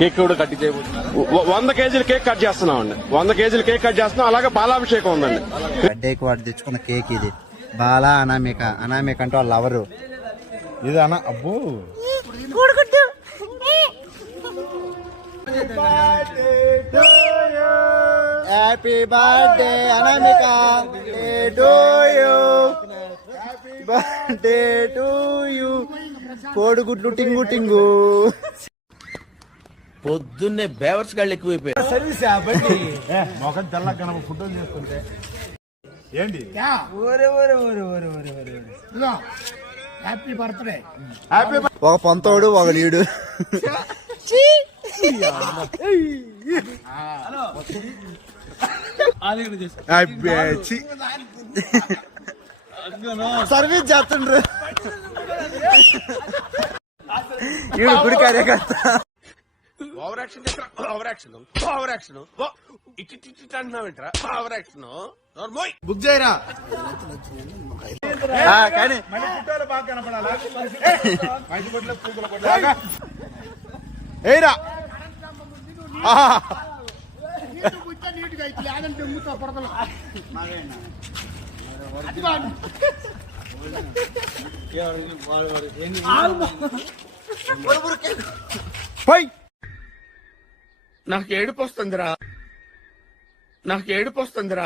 Cake కూడా cut చేయబోతున్నారు. వంద కేజీల కేక్ కట్ చేస్తున్నాం అండి వంద కేజీల కేక్ కట్ చేస్తున్నాం. అలాగే పాలాభిషేకం ఉందండి. బర్త్డేకి వాడు తెచ్చుకున్న కేక్ ఇది. బాలా అనామిక. అనామిక అంటే వాళ్ళ లవరు ఇది అన్న అబ్బో. Happy birthday Anamika. To you birthday to you కోడిగుడ్లు టింగు టింగు. పొద్దున్నే బేవర్స్ గాళ్ళు ఎక్కువైపోయారు మొఖం తెల్ల కనప ఫోటోలు చేసుకుంటే. ఏంటి? హ్యాపీ ఒక పొంతోడు ఒక లీడు. హ్యాపీ సర్వీస్ చేస్తుండ్రు. ఈడు గుడి కార్యకర్త. Over action over action over action ఇటు ఇటు ఇటు అంటున్నావేంట్రా ఓవర్ యాక్షన్ నోర్మోయ్ బుక్ చేయరా? ఆ, కానీ మళ్ళీ ఫోటోలు నాకు ఏడుపు వస్తుందిరా. నాకు ఏడుపు వస్తుందిరా.